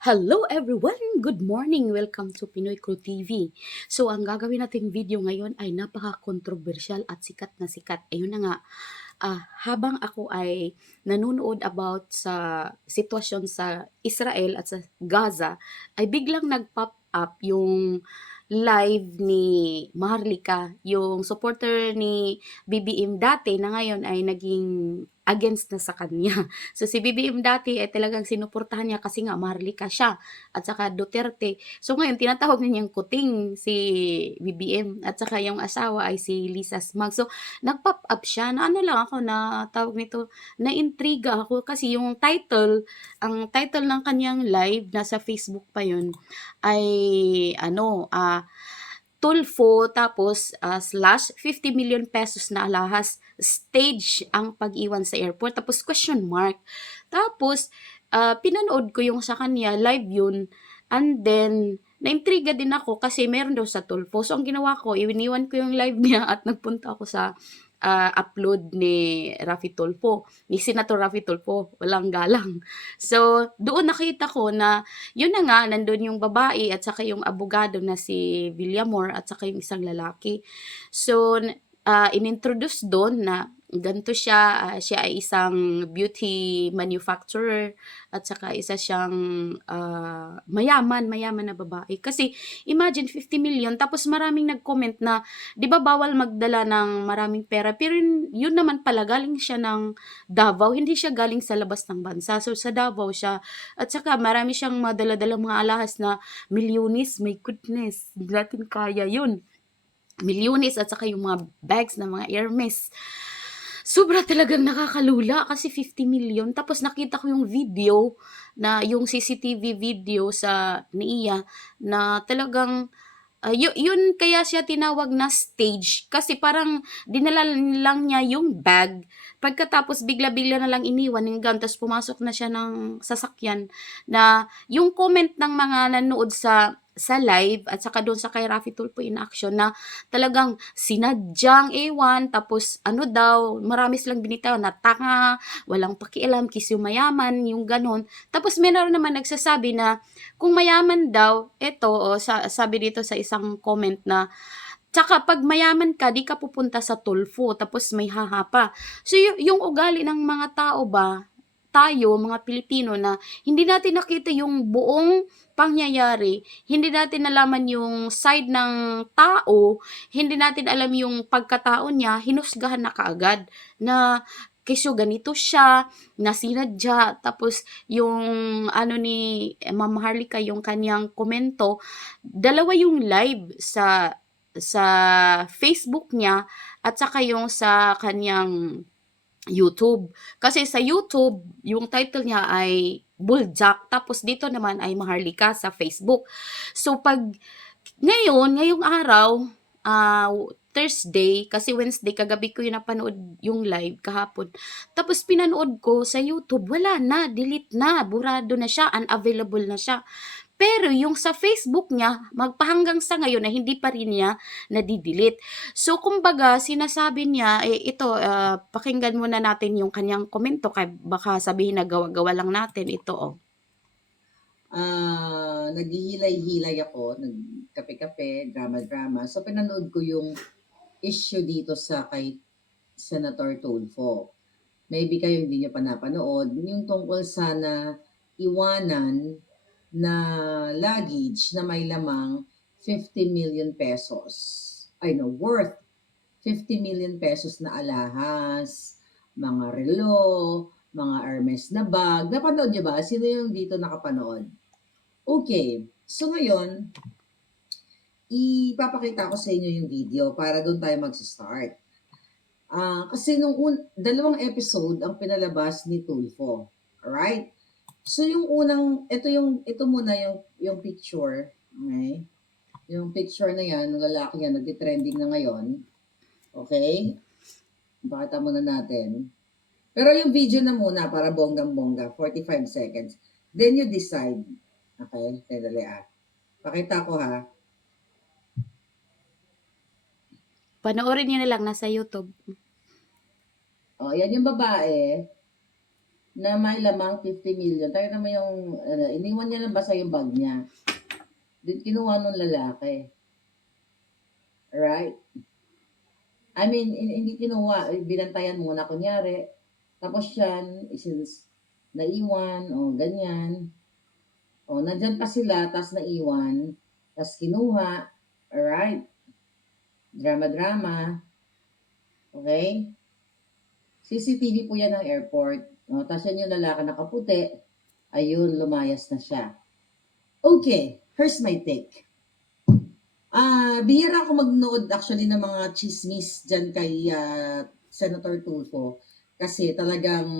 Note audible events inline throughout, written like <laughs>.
Hello everyone! Good morning! Welcome to Pinoy Crew TV. So, ang gagawin nating video ngayon ay napaka-controversial at sikat na sikat. Ayun na nga, ah, habang ako ay nanonood about sa sitwasyon sa Israel at sa Gaza, ay biglang nag-pop up yung live ni Maharlika, yung supporter ni BBM dati na ngayon ay naging against na sa kanya. <laughs> So si BBM dati ay talagang sinuportahan niya kasi nga Maharlika siya at saka Duterte. So ngayon tinatawag na niyang kuting si BBM at saka yung asawa ay si Lisa Smag. So nag-pop up siya na ano lang ako na tawag nito na intriga ako kasi yung title ang title ng kanyang live nasa Facebook pa yun ay ano ah Tulfo tapos ah, slash 50 million pesos na alahas stage ang pag-iwan sa airport. Tapos question mark. Tapos ah, pinanood ko yung sa kanya live yun. And then naintriga din ako kasi meron daw sa Tulfo. So ang ginawa ko iniwan ko yung live niya at nagpunta ako sa ah, upload ni Rafi Tulfo ni Senator Rafi Tulfo walang galang so doon nakita ko na yun na nga, nandun yung babae at saka yung abogado na si Villamor at saka yung isang lalaki. So, ah, inintroduce doon na ganito siya, ah, siya ay isang beauty manufacturer at saka isa siyang ah, mayaman, mayaman na babae. Kasi imagine 50 million tapos maraming nag-comment na 'di ba bawal magdala ng maraming pera pero yun, naman pala galing siya ng Davao, hindi siya galing sa labas ng bansa. So sa Davao siya at saka marami siyang madala-dalang mga alahas na milyones, my goodness, natin kaya yun. Milyones at saka yung mga bags na mga Hermes. Sobra talagang nakakalula kasi 50 million. Tapos nakita ko yung video na yung CCTV video sa NIA na talagang ah, yu- yun kaya siya tinawag na stage kasi parang dinala lang niya yung bag pagkatapos bigla-bigla na lang iniwan yung gun tapos pumasok na siya ng sasakyan na yung comment ng mga nanood sa sa live at saka doon sa kay Rafi Tulfo in action na talagang sinadyang ewan tapos ano daw marami silang binitaw na tanga walang pakialam kiss yung mayaman yung ganon tapos meron naman nagsasabi na kung mayaman daw eto o sa, sabi dito sa isang comment na Tsaka pag mayaman ka, di ka pupunta sa tulfo, tapos may hahapa. So, yung ugali ng mga tao ba, tayo, mga Pilipino, na hindi natin nakita yung buong pangyayari, hindi natin nalaman yung side ng tao, hindi natin alam yung pagkatao niya, hinusgahan na kaagad na kesyo ganito siya, na sinadya, tapos yung ano ni Ma'am Harlika, yung kanyang komento, dalawa yung live sa sa Facebook niya at saka yung sa kanyang YouTube. Kasi sa YouTube, yung title niya ay Bulljack, tapos dito naman ay Maharlika sa Facebook. So pag ngayon, ngayong araw, ah, Thursday, kasi Wednesday, kagabi ko yung napanood yung live kahapon. Tapos pinanood ko sa YouTube, wala na, delete na, burado na siya, unavailable na siya. Pero yung sa Facebook niya, magpahanggang sa ngayon na hindi pa rin niya nadidelete. So, kumbaga, sinasabi niya, eh, ito, ah, pakinggan muna natin yung kanyang komento, kaya baka sabihin na gawa-gawa lang natin ito, oh. ah, naghihilay-hilay ako, nagkape-kape, drama-drama. So, pinanood ko yung issue dito sa kay Senator Tulfo. Maybe kayo hindi nyo pa napanood. Yung tungkol sana iwanan na luggage na may lamang 50 million pesos. I know, worth 50 million pesos na alahas, mga relo, mga Hermes na bag. Napanood nyo ba? Sino yung dito nakapanood? Okay. So ngayon, ipapakita ko sa inyo yung video para doon tayo mag-start. Ah, kasi nung un- dalawang episode ang pinalabas ni Tulfo. Alright? So yung unang, ito yung, ito muna yung, yung picture. Okay? Yung picture na yan, ng lalaki yan, nag-trending na ngayon. Okay? Pakita muna natin. Pero yung video na muna para bonggang-bongga, 45 seconds. Then you decide. Okay? Tedali ah. Pakita ko ha. Panoorin niyo na lang, nasa YouTube. O, yan yung babae. Na may lamang 50 million. Tayo naman yung, ano, iniwan niya lang basta yung bag niya. Din kinuha nung lalaki. Right? I mean, hin- hindi kinuha, binantayan muna kunyari. Tapos yan, since naiwan, o ganyan. O, nandyan pa sila, tapos naiwan, tapos kinuha, alright. Drama-drama. Okay? CCTV po yan ng airport. O, tapos yan yung lalaki nakaputi. Ayun, lumayas na siya. Okay, here's my take. Ah, bihira ako magnood actually ng mga chismis dyan kay ah, Senator Tulfo kasi talagang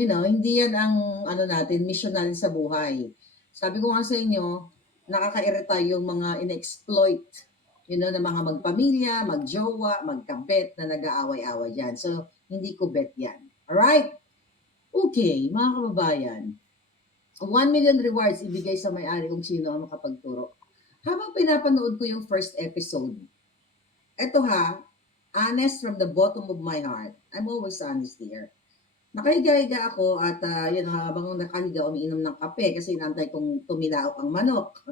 you know, hindi yan ang ano natin, mission natin sa buhay. Sabi ko nga sa inyo, nakakairita yung mga in-exploit, you know, na mga magpamilya, magjowa, magkabet na nag-aaway-away yan. So, hindi ko bet yan. Alright? Okay, mga kababayan. 1 million rewards ibigay sa may-ari kung sino ang makapagturo. Habang pinapanood ko yung first episode, eto ha, honest from the bottom of my heart. I'm always honest here. Nakahiga-higa ako at ah, yun, habang nakahiga, umiinom ng kape kasi inantay kong tumilaok ang manok.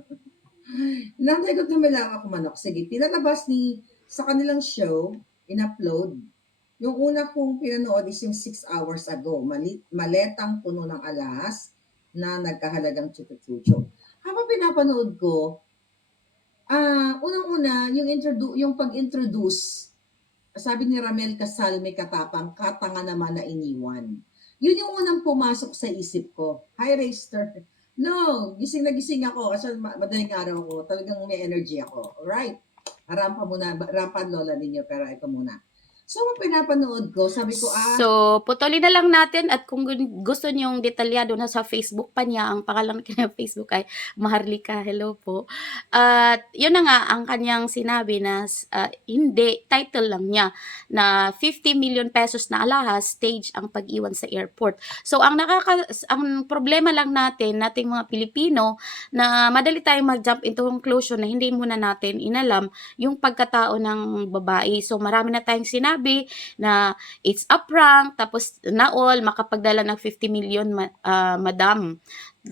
<laughs> inantay ko tumilaok ang manok. Sige, pinalabas ni sa kanilang show, in-upload. Yung una kong pinanood is yung 6 hours ago. Mali, maletang puno ng alahas na nagkahalagang chucho-chucho. Habang pinapanood ko, ah unang-una, yung, introdu- yung pag-introduce sabi ni Ramel Casal may katapang, katanga naman na iniwan. Yun yung unang pumasok sa isip ko. Hi, Rayster. <laughs> No, gising na gising ako kasi ma- madaling araw ako. Talagang may energy ako. Alright. Rampa muna, rampa lola ninyo, pero ito muna. So, pinapanood ko, sabi ko, ah, So, putulin na lang natin at kung gusto niyong detalyado na sa Facebook pa niya, ang pangalan ng kanyang <laughs> Facebook ay Maharlika. Hello po. At yun na nga ang kanyang sinabi na ah, hindi, title lang niya na 50 million pesos na alahas, stage ang pag-iwan sa airport. So, ang nakaka ang problema lang natin, nating mga Pilipino, na madali tayong mag-jump into conclusion na hindi muna natin inalam yung pagkatao ng babae. So, marami na tayong sinabi na it's a prank, tapos na all, makapagdala ng 50 million, ma- ah, madam.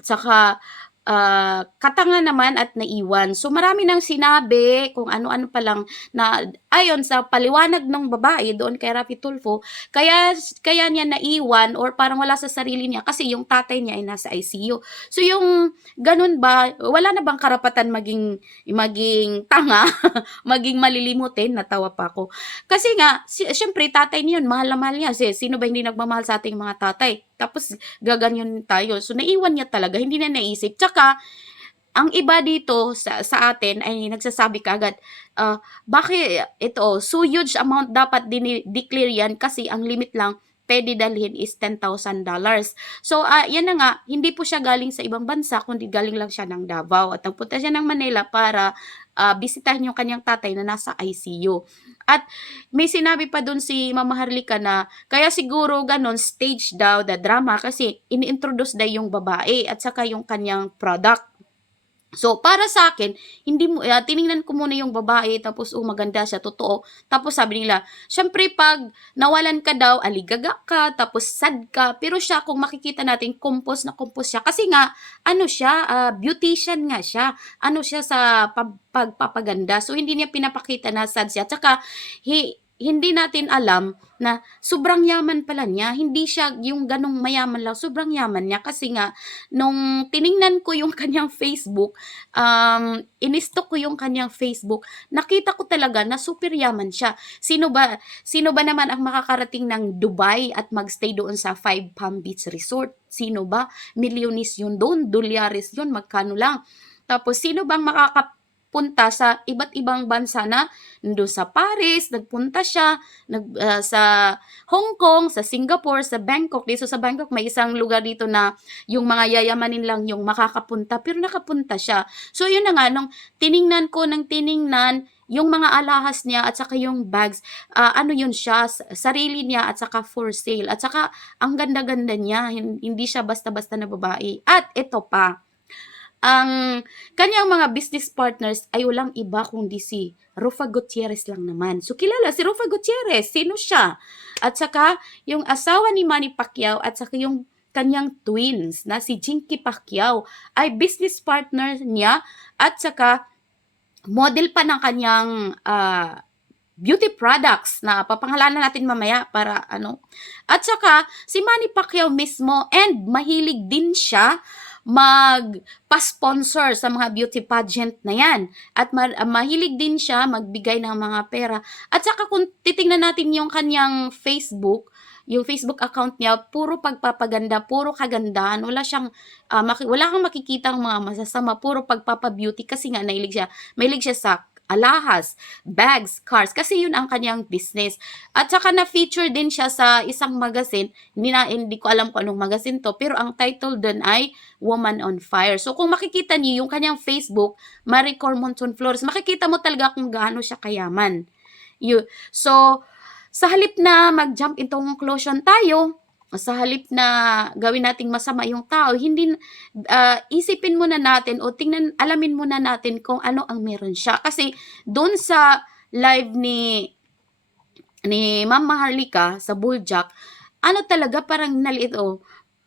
Saka, ah, katanga naman at naiwan. So, marami nang sinabi kung ano-ano pa lang na ayon sa paliwanag ng babae doon kay Rafi Tulfo, kaya, kaya niya naiwan or parang wala sa sarili niya kasi yung tatay niya ay nasa ICU. So, yung ganun ba, wala na bang karapatan maging, maging tanga, <laughs> maging malilimutin, natawa pa ako. Kasi nga, si, syempre, tatay niya yun, mahal na mahal niya. Kasi, sino ba hindi nagmamahal sa ating mga tatay? Tapos, gaganyan tayo. So, naiwan niya talaga, hindi na naisip. Tsaka, ang iba dito sa, sa atin ay nagsasabi kagad, ah, bakit ito, so huge amount dapat din-declare yan kasi ang limit lang pwede dalhin is $10,000. So, ah, yan na nga, hindi po siya galing sa ibang bansa, kundi galing lang siya ng Davao. At nagpunta siya ng Manila para ah, bisitahin yung kanyang tatay na nasa ICU. At may sinabi pa dun si Mama Harlika na kaya siguro ganon stage daw the drama kasi ini-introduce daw yung babae at saka yung kanyang product. So, para sa akin, hindi mo, ah, tiningnan ko muna yung babae, tapos, oh, maganda siya, totoo. Tapos, sabi nila, syempre, pag nawalan ka daw, aligaga ka, tapos sad ka, pero siya, kung makikita natin, compose na compose siya. Kasi nga, ano siya, ah, beautician nga siya. Ano siya sa pag- pagpapaganda. So, hindi niya pinapakita na sad siya. Tsaka, hi- hindi natin alam na sobrang yaman pala niya. Hindi siya yung ganong mayaman lang. Sobrang yaman niya. Kasi nga, nung tiningnan ko yung <laughs> kanyang Facebook, um, inistok ko yung kanyang Facebook, nakita ko talaga na super yaman siya. Sino ba, sino ba naman ang makakarating ng Dubai at magstay doon sa Five Palm Beach Resort? Sino ba? Milyonis yun doon, dolyares yun, magkano lang. Tapos, sino bang makakapunta sa iba't ibang bansa na doon sa Paris, nagpunta siya, nag, ah, sa Hong Kong, sa Singapore, sa Bangkok. Dito sa Bangkok, may isang lugar dito na yung mga yayamanin lang yung makakapunta, pero nakapunta siya. So, yun na nga, nung tiningnan ko ng tiningnan, yung mga alahas niya at saka yung bags, ah, ano yun siya, sarili niya at saka for sale. At saka, ang ganda-ganda niya, hin- hindi siya basta-basta na babae. At ito pa, ang kanyang mga business partners ay walang iba kundi si Rufa Gutierrez lang naman. So kilala si Rufa Gutierrez, sino siya? At saka yung asawa ni Manny Pacquiao at saka yung kanyang twins na si Jinky Pacquiao ay business partner niya at saka model pa ng kanyang ah, beauty products na papangalanan natin mamaya para ano. At saka si Manny Pacquiao mismo and mahilig din siya magpa-sponsor sa mga beauty pageant na yan. At ma- ah, mahilig din siya magbigay ng mga pera. At saka kung titingnan natin yung kanyang Facebook, yung Facebook account niya, puro pagpapaganda, puro kagandahan. Wala siyang, ah, maki- wala kang makikita mga masasama, puro pagpapa-beauty kasi nga nahilig siya. Mahilig siya sa alahas, bags, cars, kasi yun ang kanyang business. At saka na-feature din siya sa isang magazine, hindi, na, hindi ko alam kung anong magazine to, pero ang title dun ay Woman on Fire. So kung makikita niyo yung kanyang Facebook, Maricor Monton Flores, makikita mo talaga kung gaano siya kayaman. You, so, sa halip na mag-jump into conclusion tayo, sa halip na gawin nating masama yung tao, hindi ah, isipin muna natin o tingnan alamin muna natin kung ano ang meron siya. Kasi doon sa live ni ni Ma'am Maharlika sa Buljak, ano talaga parang nalito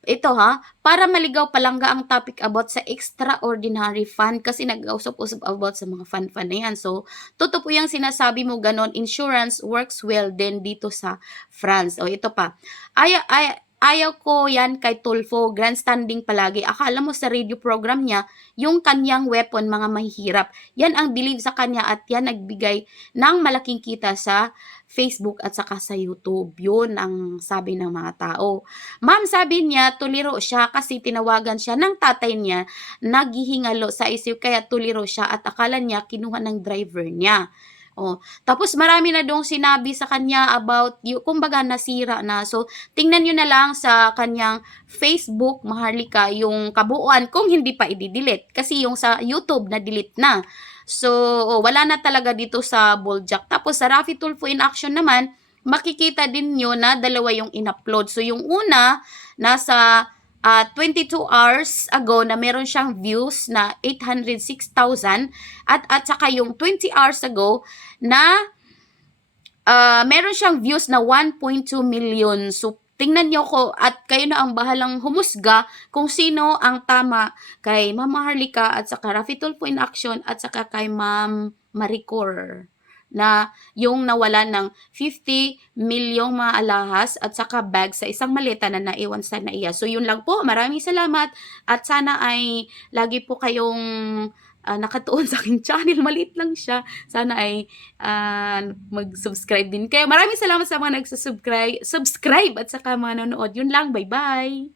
ito ha, para maligaw palangga ang topic about sa extraordinary fund kasi nag-usap-usap about sa mga fund-fund na yan. So, totoo po yung sinasabi mo ganon, insurance works well din dito sa France. O ito pa, ayaw, ayaw, ayaw ko yan kay Tulfo, grandstanding palagi. Akala mo sa radio program niya, yung kanyang weapon, mga mahihirap. Yan ang believe sa kanya at yan nagbigay ng malaking kita sa Facebook at saka sa YouTube. Yun ang sabi ng mga tao. Ma'am, sabi niya, tuliro siya kasi tinawagan siya ng tatay niya, naghihingalo sa isip kaya tuliro siya at akala niya kinuha ng driver niya. Oh, tapos marami na dong sinabi sa kanya about yung kumbaga nasira na. So tingnan niyo na lang sa kanyang Facebook Maharlika yung kabuuan kung hindi pa i-delete kasi yung sa YouTube na delete na. So oh, wala na talaga dito sa Boljak. Tapos sa Rafi Tulfo in action naman, makikita din nyo na dalawa yung in-upload. So yung una nasa ah, 22 hours ago na meron siyang views na 806,000 at at saka yung 20 hours ago na ah, meron siyang views na 1.2 million. So tingnan niyo ko at kayo na ang bahalang humusga kung sino ang tama kay Ma'am Harlika at saka Rafi Tulfo in action at saka kay Ma'am Maricor na yung nawala ng 50 milyong mga alahas at saka bag sa isang maleta na naiwan sa naiya. So yun lang po. Maraming salamat at sana ay lagi po kayong ah, nakatuon sa aking channel. Maliit lang siya. Sana ay ah, mag-subscribe din kayo. Maraming salamat sa mga nagsasubscribe subscribe at saka mga nanonood. Yun lang. Bye-bye!